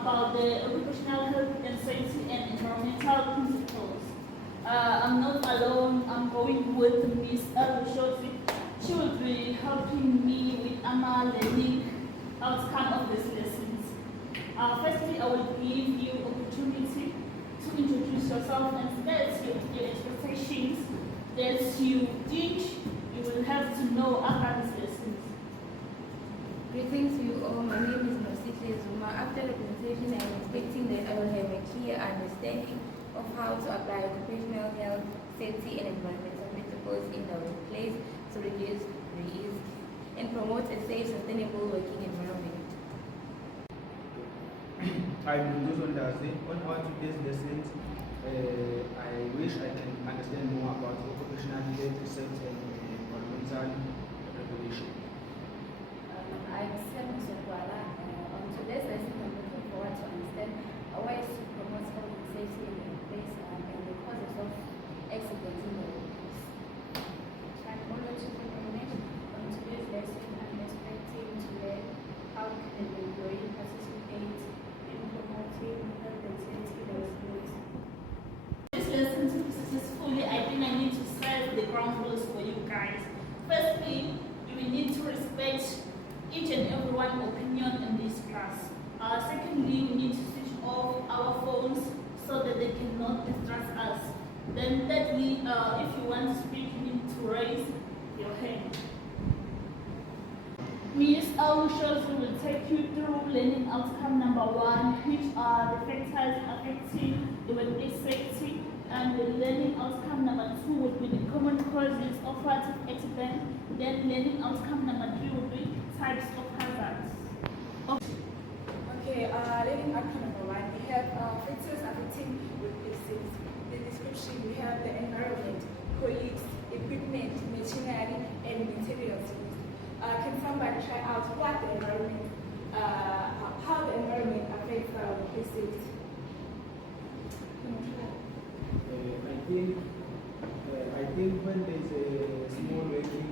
about the occupational health and safety and environmental principles. I'm not alone. I'm going with Miss Shorty. She will be helping me with AMA learning outcome of these lessons. Firstly, I will give you opportunity to introduce yourself and state your expectations that you think you will have to know after these lessons. Greetings to you all. My name is Nosike Zuma. After the presentation, I am expecting that I will have a clear understanding of how to apply occupational health, safety, and environmental principles in the workplace to reduce risk and promote a safe, sustainable working environment. I'm Nduzo Ndazi. On our today's lessons, I wish I can understand more about occupational health, safety, and environmental regulation. I'm Sam Sokwala. On today's lesson, I'm looking forward to understand ways to promote health and safety in the workplace and the causes of accidents in the workplace. I'm Olochi Feminine. On today's lesson, I'm expecting to learn how can an employee participate in promoting health and safety in the workplace. This lesson to be successfully, I think I need to set the ground rules for you guys. Firstly, you will need to respect each and everyone's opinion in this class. Secondly, we need to switch off our phones so that they cannot distract us. Then thirdly, if you want to speak, you need to raise your hand. Ms. Alushos will take you through learning outcome number 1, which are the factors affecting the workplace safety, and the learning outcome number 2 would be the common causes of fatal accident. Then learning outcome number 3 would be types of hazards. Okay, learning outcome number 1, we have factors affecting workplaces. The description, we have the environment, colleagues, equipment, machinery, and materials used. Can somebody try out what the environment, how the environment affects our workplaces? I think when there's a small working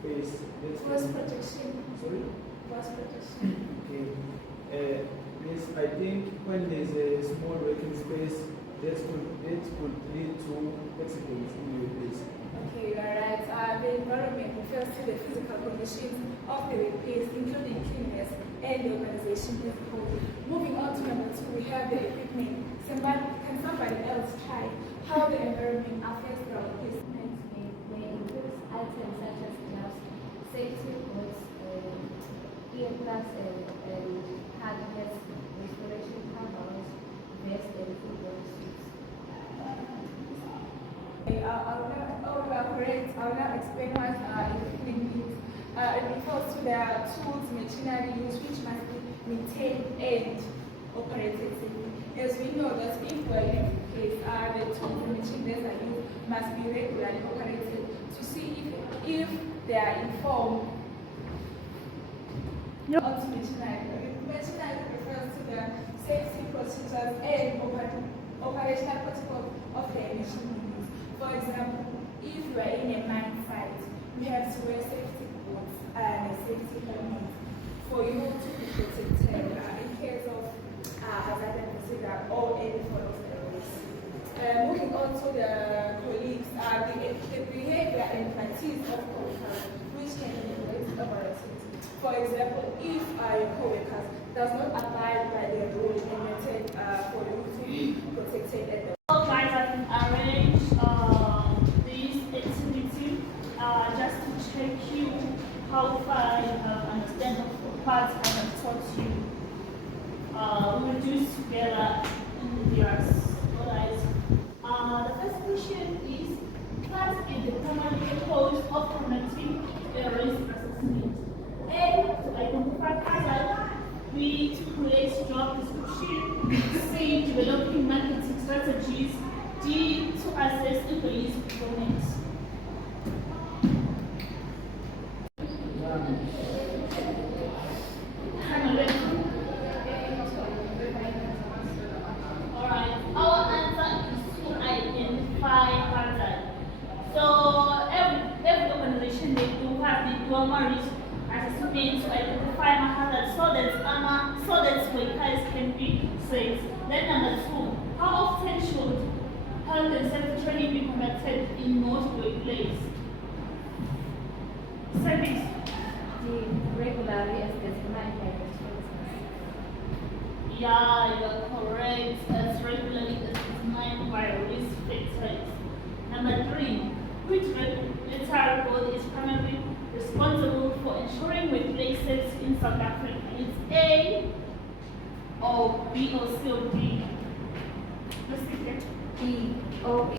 space, Force protection. Sorry? Force protection. Okay. Yes, I think when there's a small working space, that could lead to accidents in your place. Okay, alright. The environment refers to the physical conditions of the workplace, including cleanliness and the organization as a whole. Moving on to number 2, we have the equipment. Can somebody else try how the environment affects the workplace? May include items such as gloves, safety boots, earplugs, and hardness, respiration covers, vests, and football suits. I will now explain what equipment means. It refers to the tools, machinery used which must be maintained and operated safely. As we know that if we are in a place, the tools and machineries that are used must be regularly operated to see if they are informed. Yep. On to machinery. Machinery refers to the safety procedures and operational protocols of the machinery. For example, if you are in a mine site, we have to wear safety boots and a safety helmet for you to be protected in case of hazardous procedure or any sort of errors. Moving on to the colleagues, the behavior and practice of co-workers which can influence operations. For example, if your co-worker does not abide by the rule and method for you to be protected at the All guys, I can arrange this activity just to check you how far you have understand of parts I have taught you. We will do this together in the class. Alright. The first question is, what is the primary cause of conducting a risk assessment? A, to identify hazard. B, to create job description. C, developing marketing strategies. D, to assess employees' performance. Alright, our answer is to identify hazard. So every organization they do have the dual risk assessment to identify hazard so that workers can be says. Then number 2, how often should health and safety training be conducted in most workplaces? Service. Regularly as determined by the sponsors. Yeah, you are correct. As regularly as determined by risk factors. Number 3, which regulatory body is primarily responsible for ensuring workplace safety in South Africa? It's A or B or C or D? Let's see it. B. O.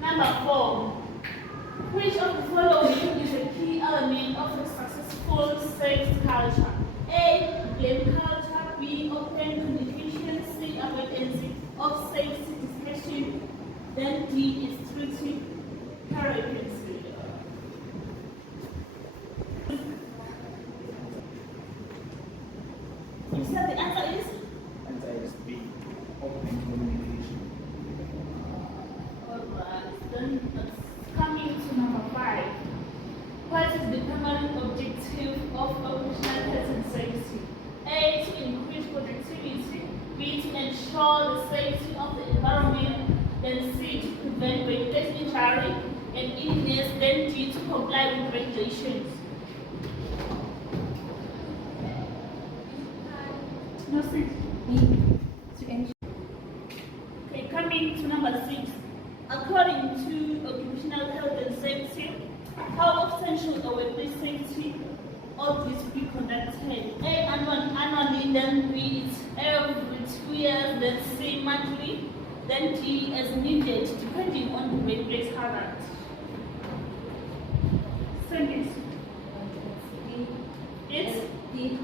Number 4, which of the following is a key element of a successful safety culture? A, blame culture. B, open communication. C, avoidance of safety discussion. Then D is strict hierarchy. You said the answer is? Answer is B. Open communication. Alright, then coming to number 5. What is the primary objective of occupational health and safety? A, to increase productivity. B, to ensure the safety of the environment. Then C, to prevent workplace injury and illness. Then D, to comply with regulations. No, C. B. To ensure. Okay, coming to number 6. According to occupational health and safety, how often should a workplace safety audit be conducted? A, annually, then B, it's every 2 years, then C, monthly, then D, as needed, depending on the workplace hazard. Sentence. B. It's D.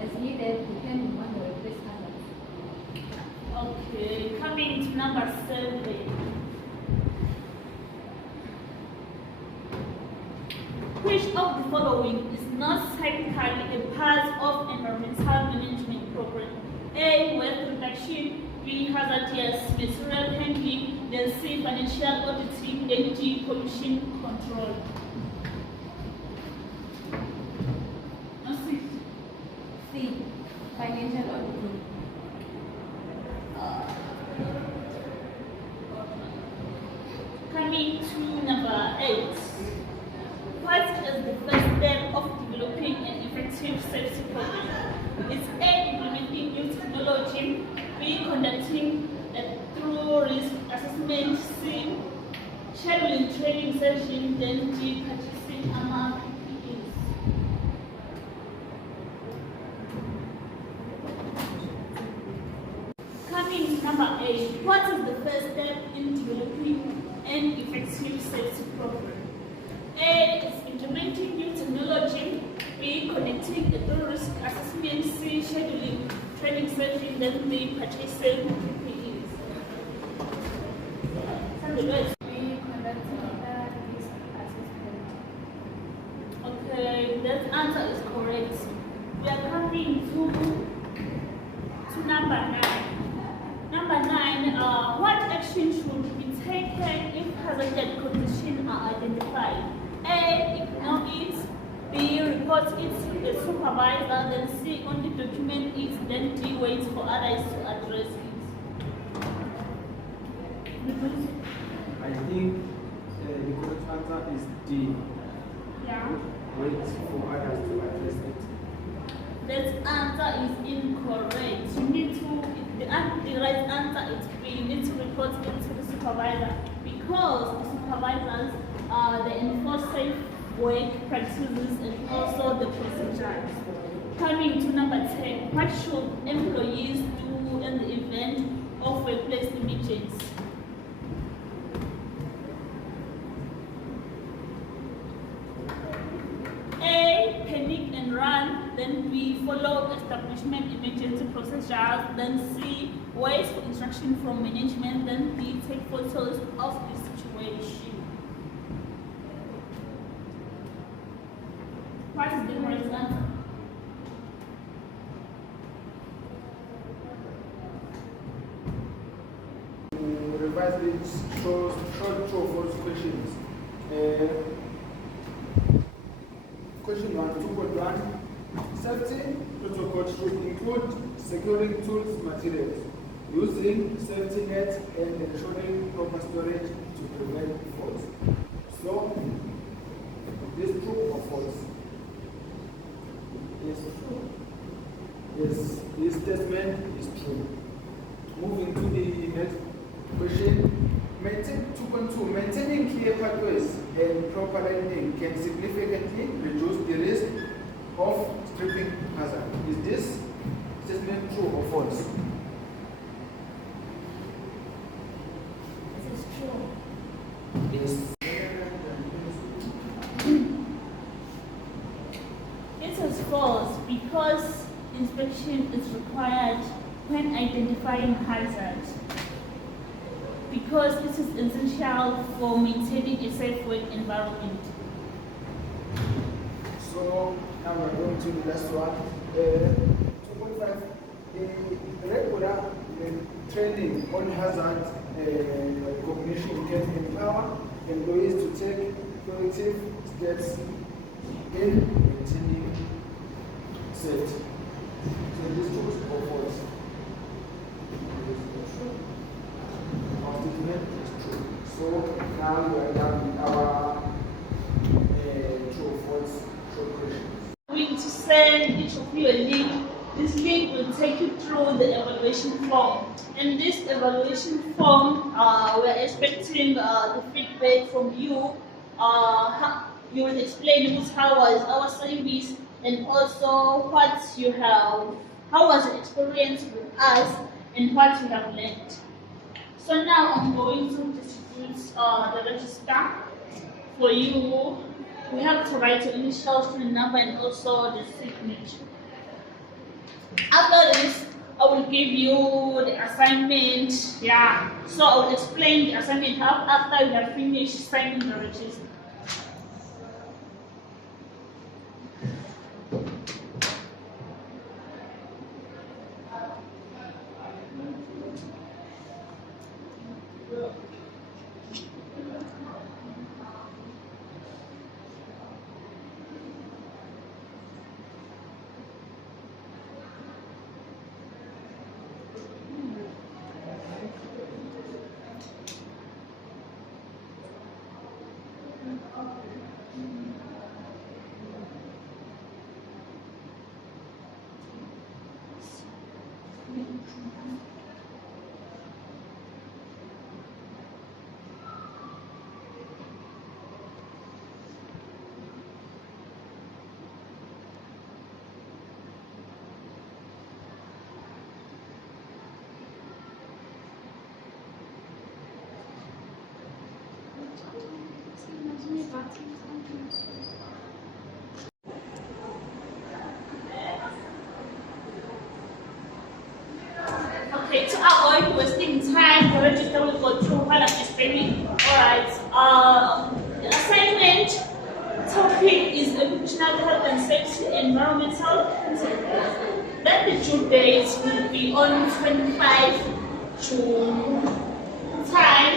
As needed, depending on the workplace hazard. okay. Coming to number 7. Which of the following is not technically a part of environmental management program? A, waste reduction. B, hazardous material handling. Then C, financial auditing. Then D, pollution control. No, C. C. Financial auditing. Coming to number 8. What is the first step of developing an effective safety program? It's A, implementing new technology. B, conducting a thorough risk assessment. C, scheduling training sessions. Then D, purchasing armor PPEs. Coming to number 8. What is the first step in developing an effective safety program? A is implementing new technology. B, connecting a thorough risk assessment. C, scheduling training sessions. Then D, purchasing PPEs. Send the rest. B. Conducting a risk assessment. Okay, that answer is correct. We are coming to number 9. Number 9, what action should be taken if hazardous conditions are identified? A, ignore it. B, report it to a supervisor. Then C, only document it. Then D, wait for others to address it. I think the correct answer is D. Yeah. Wait for others to address it. That answer is incorrect. You need to, the right answer is B. You need to report it to the supervisor because the supervisors they enforce safe work practices and also the procedures. Coming to number 10, what should employees do in the event of workplace emergency? A, panic and run. Then B, follow establishment emergency procedures. Then C, wait for instruction from management. Then D, take photos of the situation. What is the correct answer? Revise it, shows short true or false questions. Question 1, 2.1 Safety protocols should include securing tools materials, using safety nets, and ensuring proper storage to prevent faults. So, is this true or false? Yes, true. Yes, this statement is true. Moving to the next question. 2.2. Maintaining clear pathways and proper landing can significantly reduce the risk of tripping hazard. Is this statement true or false? This is true. Yes. It is false because inspection is required when identifying hazards, because it is essential for maintaining a safe work environment. So now we're going to the last one. 2.5. Regular training on hazard recognition can empower employees to take proactive steps in maintaining safety. So this true or false? Our statement is true. So now we are done with our true or false questions. I'm going to send each of you a link. This link will take you through the evaluation form. In this evaluation form, we're expecting the feedback from you. You will explain how was our service and also what you have, how was the experience with us and what you have learned. So now I'm going to distribute the register for you. We have to write your initial student number and also the signature. After this, I will give you the assignment. Yeah. So I will explain the assignment after you have finished signing the register. Okay, to avoid wasting time, the register will go through while I'm explaining. Alright, the assignment topic is occupational health and safety and environmental principles. Then the due date will be on 25 June, time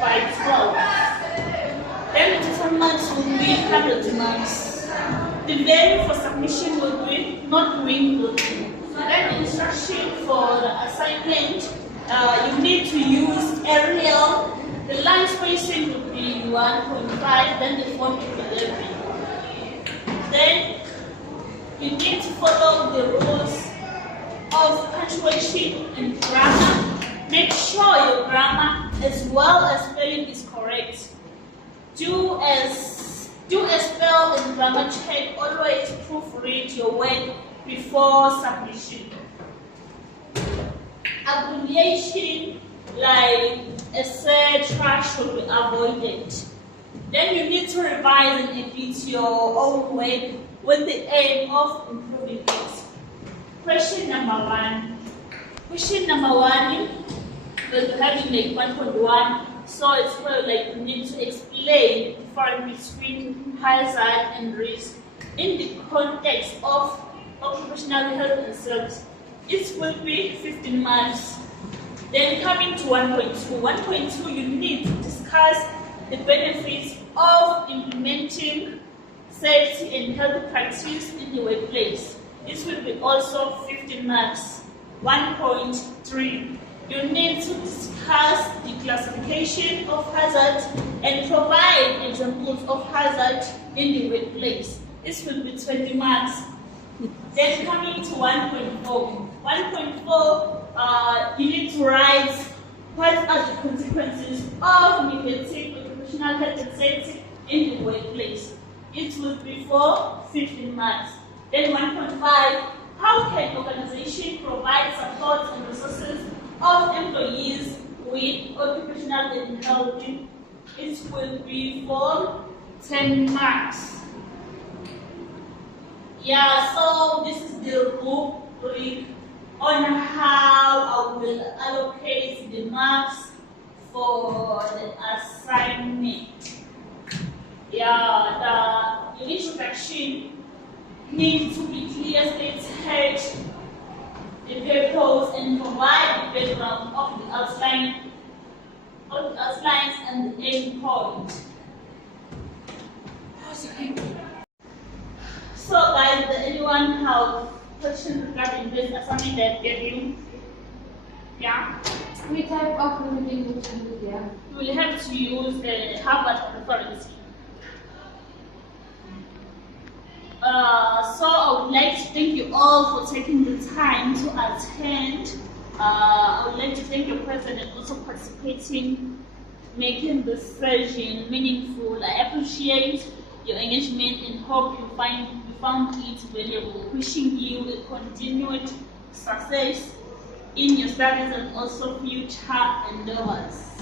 by 12. Then the total marks will be 100 marks. The value for submission will be not doing nothing. Then the instruction for the assignment, you need to use Arial. The line spacing will be 1.5, then the font will be 11. Then you need to follow the rules of punctuation and grammar. Make sure your grammar as well as spelling is correct. Do a spell and grammar check. Always proofread your work before submission. Abbreviation like etc. should be avoided. Then you need to revise and edit your own work with the aim of improving it. Question number 1. Question number 1 will be having like 1.1. So it's where like you need to explain the difference between hazard and risk in the context of occupational health and safety. It will be 15 marks. Then coming to 1.2. 1.2, you need to discuss the benefits of implementing safety and health practice in the workplace. This will be also 15 marks. 1.3. You need to discuss the classification of hazard and provide examples of hazard in the workplace. This will be 20 marks. Then coming to 1.4. 1.4, you need to write what are the consequences of neglecting occupational health and safety in the workplace. It will be for 15 marks. Then 1.5, how can organization provide support and resources of employees with occupational health? It will be for 10 marks. Yeah, so this is the rubric on how I will allocate the marks for the assignment. Yeah, the introduction needs to be clear stated, the purpose, and provide the background of the outlines and the end point. So guys, does anyone have questions regarding this assignment that I gave you? Yeah? Which type of reading would you use there? You will have to use the Harvard reference. So I would like to thank you all for taking the time to attend. I would like to thank your president also participating, making this session meaningful. I appreciate your engagement and hope you found it valuable. Wishing you a continued success in your studies and also future endeavors.